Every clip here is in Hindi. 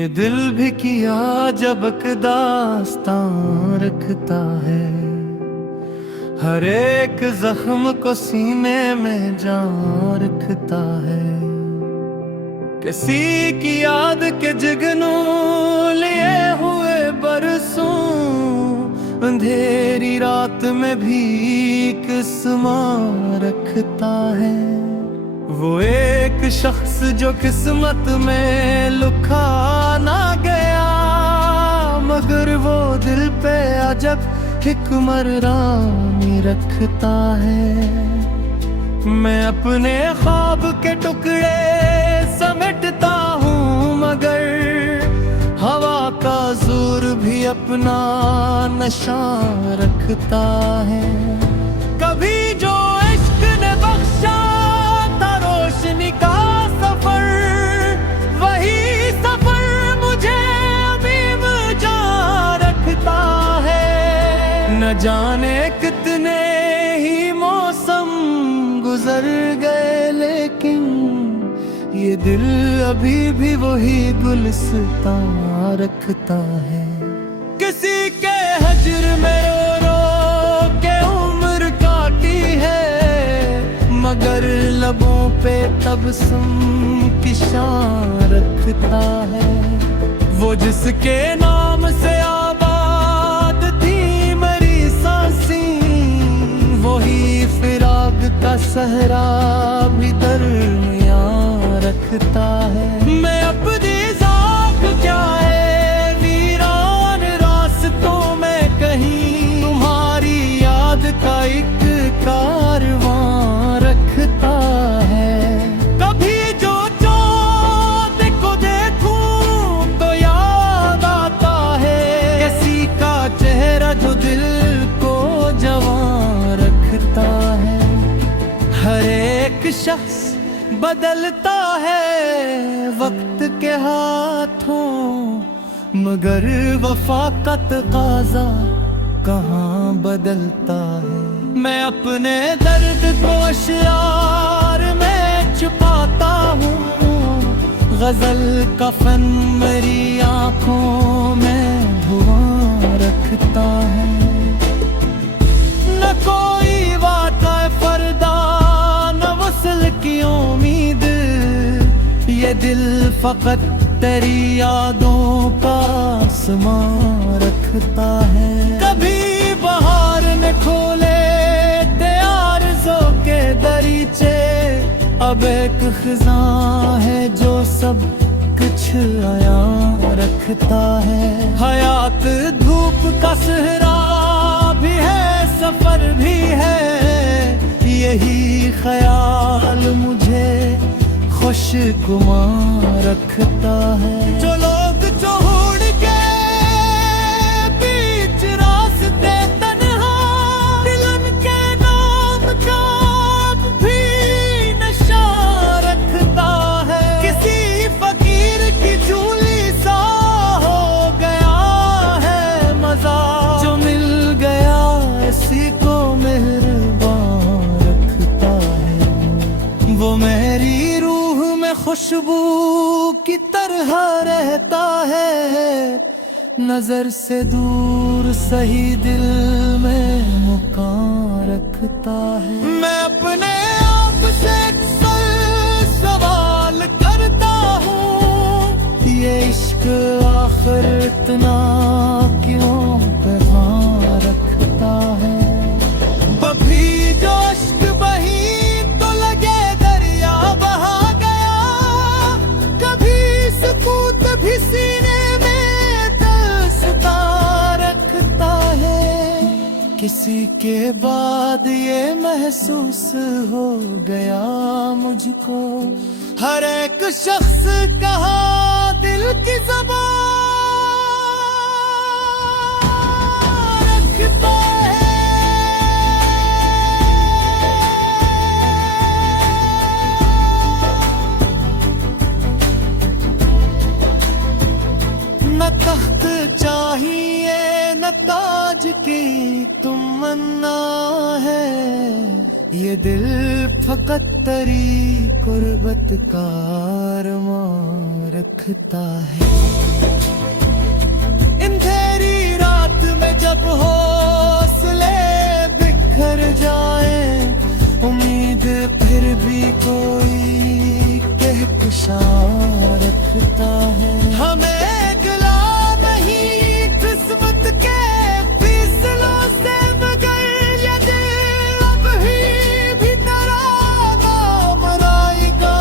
ये दिल भी किया जब दास्तां रखता है, हर एक जख्म को सीने में जान रखता है। किसी की याद के जगनू लिए हुए बरसों, अंधेरी रात में भी किस्मत रखता है। वो एक शख्स जो किस्मत में लिखा ना गया, मगर वो दिल पे अजब हिक्मरानी रखता है। मैं अपने ख्वाब के टुकड़े समेटता हूँ, मगर हवा का जोर भी अपना नशा रखता है। कभी जो इश्क ने बख्शा था रोशनी का सफर, वही सफर मुझे अभी जा रखता है। न जाने कितने ही मौसम गुजर गए, लेकिन ये दिल अभी भी वही गुलस्तां रखता है। किसी के हजर में रो रो के उम्र काटी है, मगर लबों पे तबस्सुम की शान रखता है। वो जिसके नाम से आबाद थी मेरी सांसें, वही फिराक का सहरा भी दरमियां रखता है। मैं अपनी ज़ात क्या है वीरान रास्तों में कहीं, तुम्हारी याद का एक कारवां रखता है। कभी जो चाँद को देखूं तो याद आता है, किसी का चेहरा जो दिल को जवां रखता है। हर एक शख्स बदलता है वक्त के हाथों, मगर वफा का तकाज़ा कहाँ बदलता है। मैं अपने दर्द को अशआर में छुपाता हूँ, गजल का फन मेरी आँखों में धुआं रखता है। न कोई वाक़ा फरदा न वसल की उम्मीद, ये दिल फकत तेरी यादों का आसमां रखता है। कभी बहार ने खोले तैयार सो के दरीचे, अब एक खिज़ां है जो सब कुछ आया रखता है। हयात धूप का सहरा भी है, सफर भी है, यही ख्याल मुझे खुशगुमां रखता है। जो लोग छोड़ के बीच रास्ते तन्हा, दिलन के नाम का भी नशा रखता है। किसी फकीर की झूली सा हो गया है मजा, जो मिल गया इसी को मेहरबान रखता है। वो मेरी खुशबू की तरह रहता है, नजर से दूर सही दिल में मुकाम रखता है। मैं अपने आप से सवाल करता हूँ, ये इश्क आखिर इतना क्यों पैगाम रखता है। कभी जो इश्क बही तो लगे दरिया बहा गया, कूद भी सीने में दस्ता रखता है। किसी के बाद ये महसूस हो गया मुझको, हर एक शख्स कहा दिल की ज़बान रखता है। न तख्त चाहिए न ताज की तमन्ना है, ये ये दिल फकत तेरी कुर्बत का अरमां रखता है। अंधेरी रात में जब हौसले बिखर जाए, उम्मीद फिर भी कोई कहकशां रखता है। हमें गिला नहीं किस्मत के फैसलों से, मगर ये दिल अब भी तेरा नाम राइगा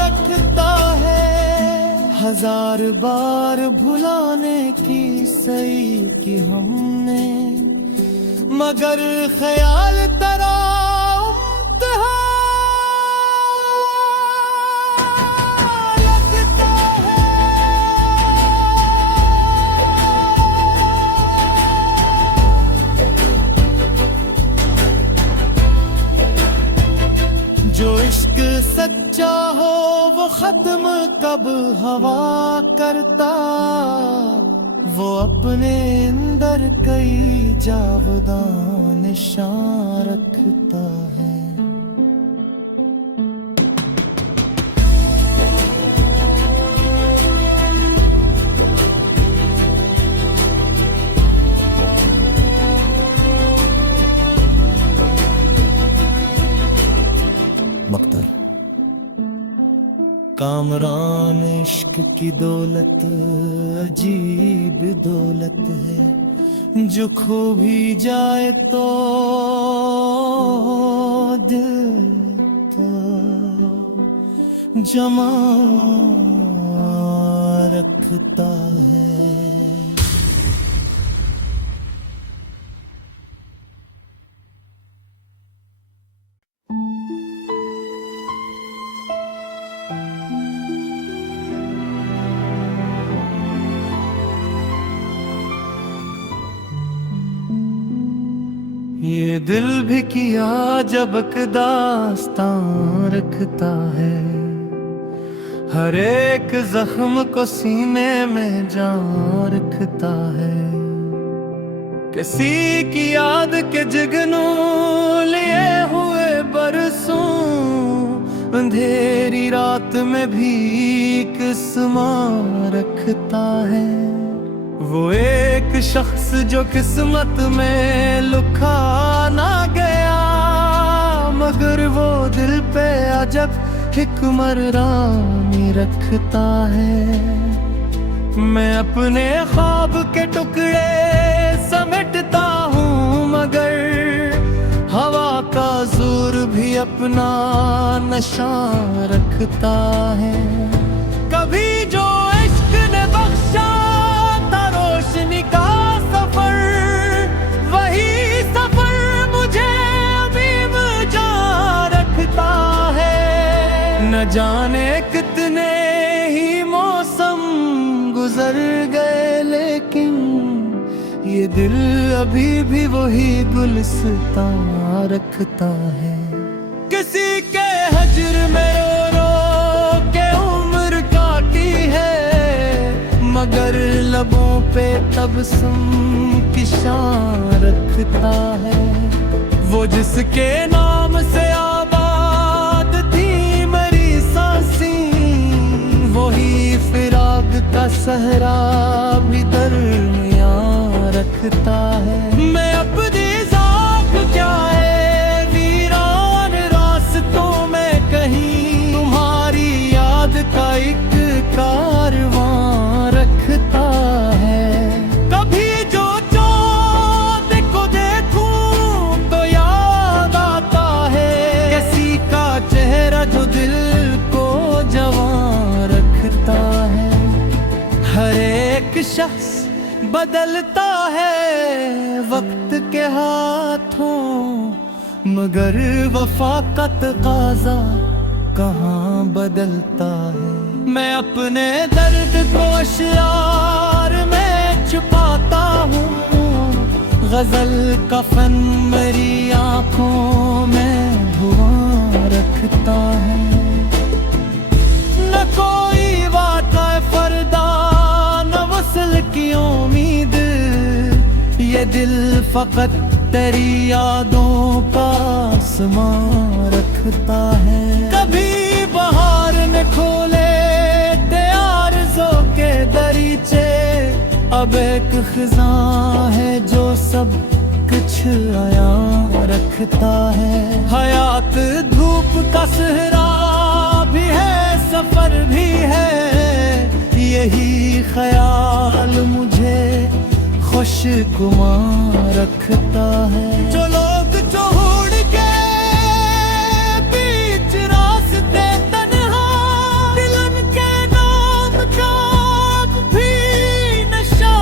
रखता है। हजार बार भुलाने की सही की हमने, मगर ख्याल तेरा जो इश्क सच्चा हो वो खत्म कब हवा करता, वो अपने अंदर कई जावदां निशान रखता है। मक्तल कामरान इश्क की दौलत अजीब दौलत है, जो खो भी जाए तो दिल तो जमा रखता है। ये दिल भी किया जबक दास्तां रखता है, हर एक जख्म को सीने में जान रखता है। किसी की याद के जुगनू लिए हुए बरसों, अंधेरी रात में भी किस्मत रखता है। वो एक शख्स जो किस्मत में लिखा ना गया, मगर वो दिल पे अजब हिक्मरानी रखता है। मैं अपने ख्वाब के टुकड़े समेटता हूँ, मगर हवा का जोर भी अपना नशा रखता है। कभी जो इश्क ने बख्शा रोशनी का सफर, वही सफर मुझे अभी जा रखता है। न जाने कितने ही मौसम गुजर गए, लेकिन ये दिल अभी भी वही गुलस्तां रखता है। किसी के हजर में रो रो के उम्र काटी है, मगर लबों पे तबस्सुम की शान रखता है। वो जिसके नाम से आबाद थी मेरी सांसें, वही फिराक का सहरा भी दरमियां रखता है। मैं अपनी ज़ात क्या है वीरान रास्तों में कहीं, तुम्हारी याद का एक कारवां रखता है। कभी जो चाँद को देखूं तो याद आता है, किसी का चेहरा जो दिल को जवां रखता है। हर एक शख्स बदलता है वक्त के हाथों, मगर वफा का तकाज़ा कहाँ बदलता है। मैं अपने दर्द को अशआर में छुपाता हूँ, गजल का फन मेरी आँखों में धुआं रखता है। न कोई वाक़ा फरदा न वसल की उम्मीद, ये दिल फकत तेरी यादों का आसमां रखता है। कभी बहार ने खोले आरज़ू के दरीचे, अब एक खिज़ां है जो सब कुछ आया रखता है। हयात धूप का सहरा भी है, सफर भी है, यही ख्याल मुझे खुशगवार रखता है। जो लोग छोड़ के बीच रास्ते तन्हा, दिलन के नाम का भी नशा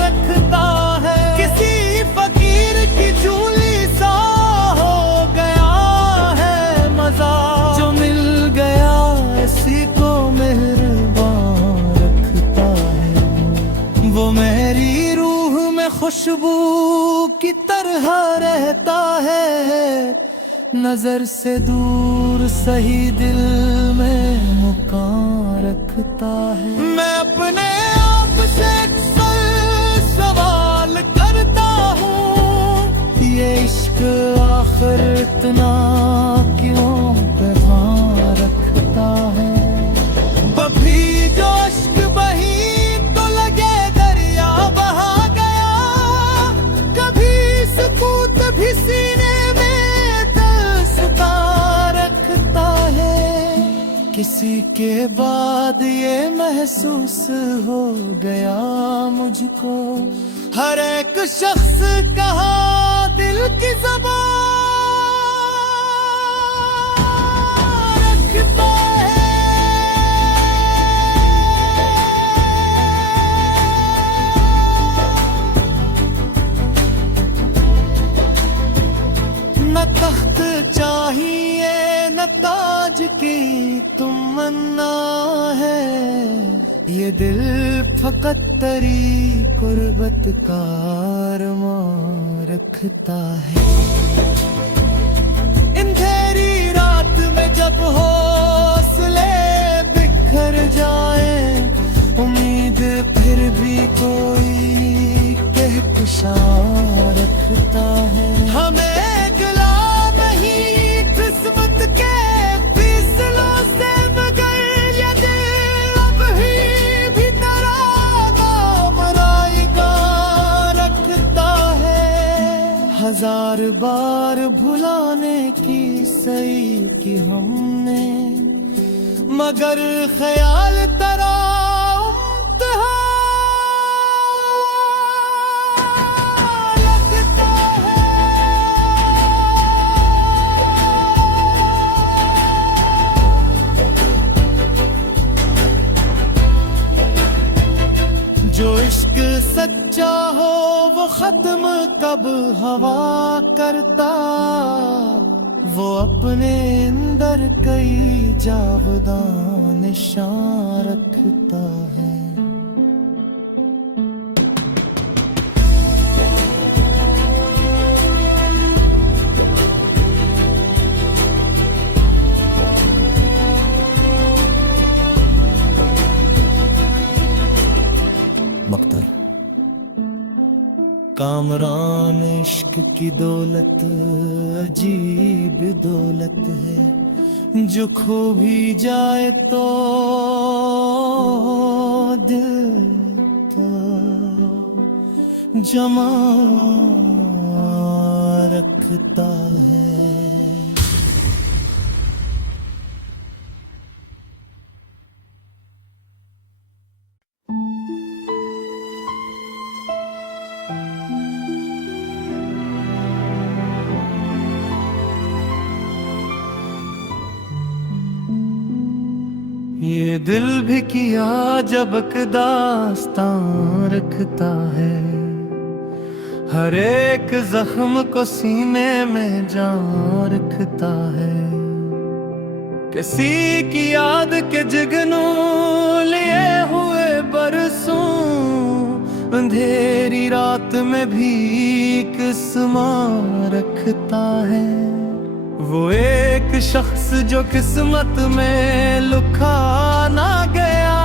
रखता है। किसी फकीर की झूली सा हो गया है मजा, जो मिल गया इसी को मेहरबान रखता है। वो मेरी रूह में खुशबू की तरह रहता है, नजर से दूर सही दिल में मुकाम रखता है। मैं अपने आप से सवाल करता हूँ, ये इश्क आखिर इतना क्यों पैगाम रखता है। कभी जो इश्क बही तो लगे दरिया बहा गया, कभी सुकूत भी सीने में दस्ता रखता है। किसी के बाद ये महसूस हो गया मुझको, हर एक शख्स कहा दिल की ज़बान रखता है। न तख्त चाहिए न ताज की तमन्ना है, ये दिल फकत तेरी कुर्बत का अरमान रखता है। अंधेरी रात में जब हौसले बिखर जाए, उम्मीद फिर भी कोई कहकशा रखता है। हमें गिला नहीं किस्मत के फैसलों से, मगर ये दिल अब ही भी तेरा नाम रायगा रखता है। हजार बार भुलाने की सही की हमने, मगर ख्याल तेरा उम्तिहान लगता है। जो इश्क सच्चा हो वो खत्म कब हवा करता, वो अपने अंदर कई जावदां निशान रखता है। मक्तल कामरान इश्क की दौलत अजीब दौलत है, जो खो भी जाए तो दिल तो जमा रखता है। ये दिल भी किया जब दास्तां रखता है, हर एक जख्म को सीने में जान रखता है। किसी की याद के जगनू लिए हुए बरसों, अंधेरी रात में भी किस्मत रखता है। वो एक शख्स जो किस्मत में लिखा ना गया,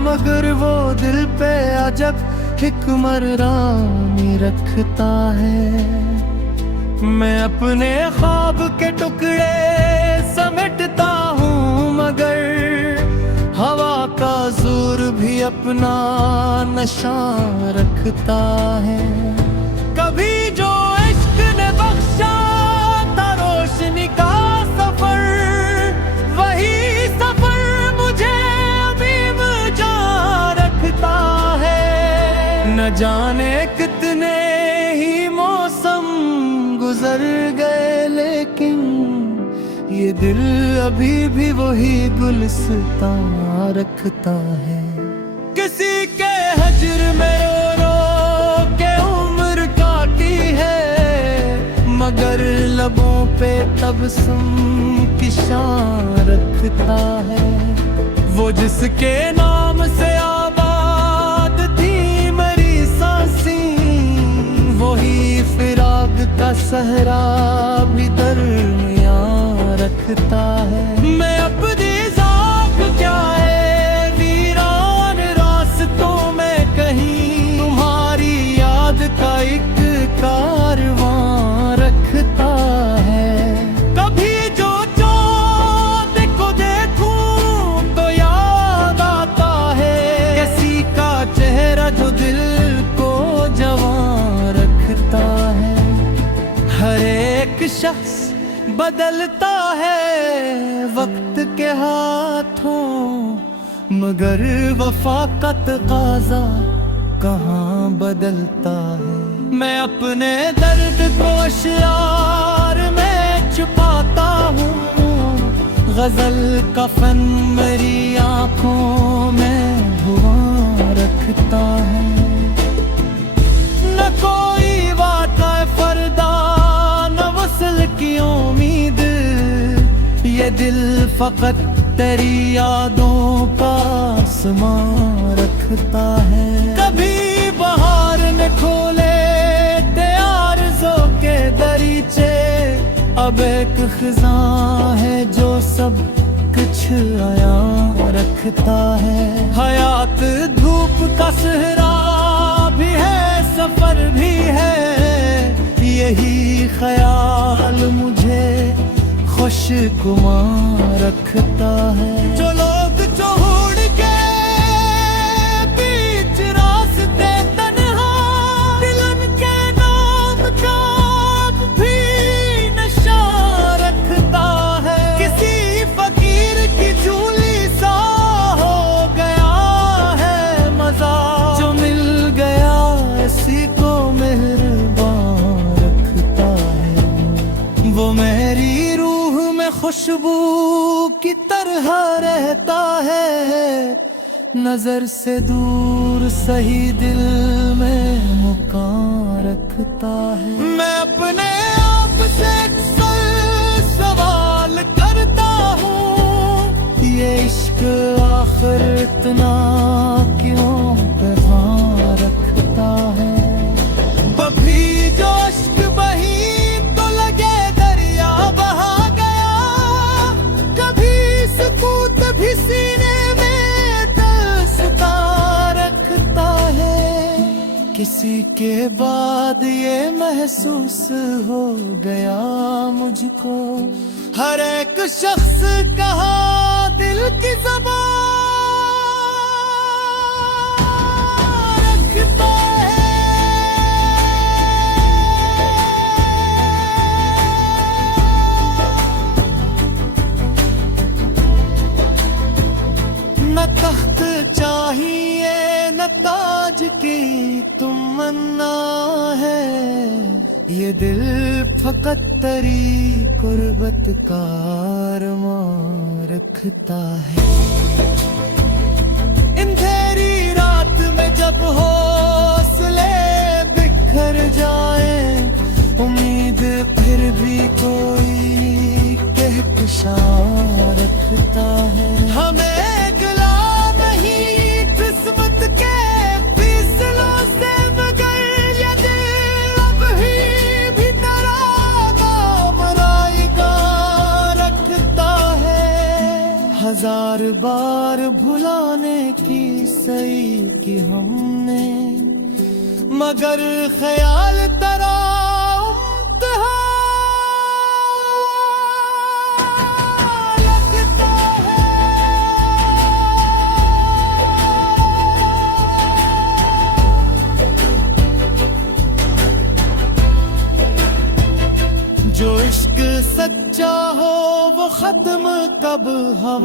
मगर वो दिल पे अजब हिक्मरानी रखता है। मैं अपने ख्वाब के टुकड़े समेटता हूँ, मगर हवा का जोर भी अपना नशा रखता है। कभी जो इश्क ने बख्शा था रोशनी का सफर, वही सफर मुझे अभी जा रखता है। न जाने कितने ही मौसम गुजर गए, लेकिन ये दिल अभी भी वही गुलस्तां रखता है। किसी के हजर में रो रो के उम्र काटी है, मगर लबों पे तबस्सुम की शान रखता है। वो जिसके नाम से आबाद थी मेरी सांसें, वही फिराक का सहरा भी दरमियां रखता है। मैं अपनी ज़ात क्या है वीरान रास्तों में कहीं, तुम्हारी याद का एक कारवां रखता है। कभी जो चाँद को देखूं तो याद आता है, किसी का चेहरा जो दिल को जवां रखता है। हर एक शख्स बदलता है वक्त के हाथों, मगर वफा का तकाज़ा कहाँ बदलता है। मैं अपने दर्द को अशआर में छुपाता हूँ, गजल का फन मेरी आँखों में धुआं रखता है। न कोई वाक़ा फरदा न वसल की उम्मीद, ये दिल फकत तेरी यादों का आसमां रखता है। कभी बहार ने खोले आरज़ू के दरीचे, अब एक खिज़ां है जो सब कुछ आया रखता है। हयात धूप का सहरा भी है, सफर भी है, यही ख्याल मुझे खुशगुमां रखता है। जो लोग छोड़ के बीच रास्ते तन्हा, दिलन के नाम का भी नशा रखता है। किसी फकीर की झूली सा हो गया है मजा, जो मिल गया इसी को मेहरबान रखता है। वो मेरी खुशबू की तरह रहता है, नजर से दूर सही दिल में मुकाम रखता है। मैं अपने आप से सवाल करता हूँ, ये इश्क आखिर इतना क्यों पैगाम रखता है। कभी जो इश्क बही तो लगे दरिया बहा, भी सीने में दस्ता रखता है। किसी के बाद ये महसूस हो गया मुझको, हर एक शख्स कहा दिल की ज़बान रखता है। न तख्त चाहिए न ताज की तमन्ना है, ये दिल फकत तेरी कुर्बत का अरमां रखता है। अंधेरी रात में जब हौसले बिखर जाए, उम्मीद फिर भी कोई कहकशां रखता है। हमें किस्मत के फैसलों से, मगर ये दिल अब भी तेरा नाम रायगा रखता है। हजार बार भुलाने की सही की हमने, मगर ख्याल तेरा उम्तहा लगता है। जो इश्क सच्चा हो वो खत्म कब हवा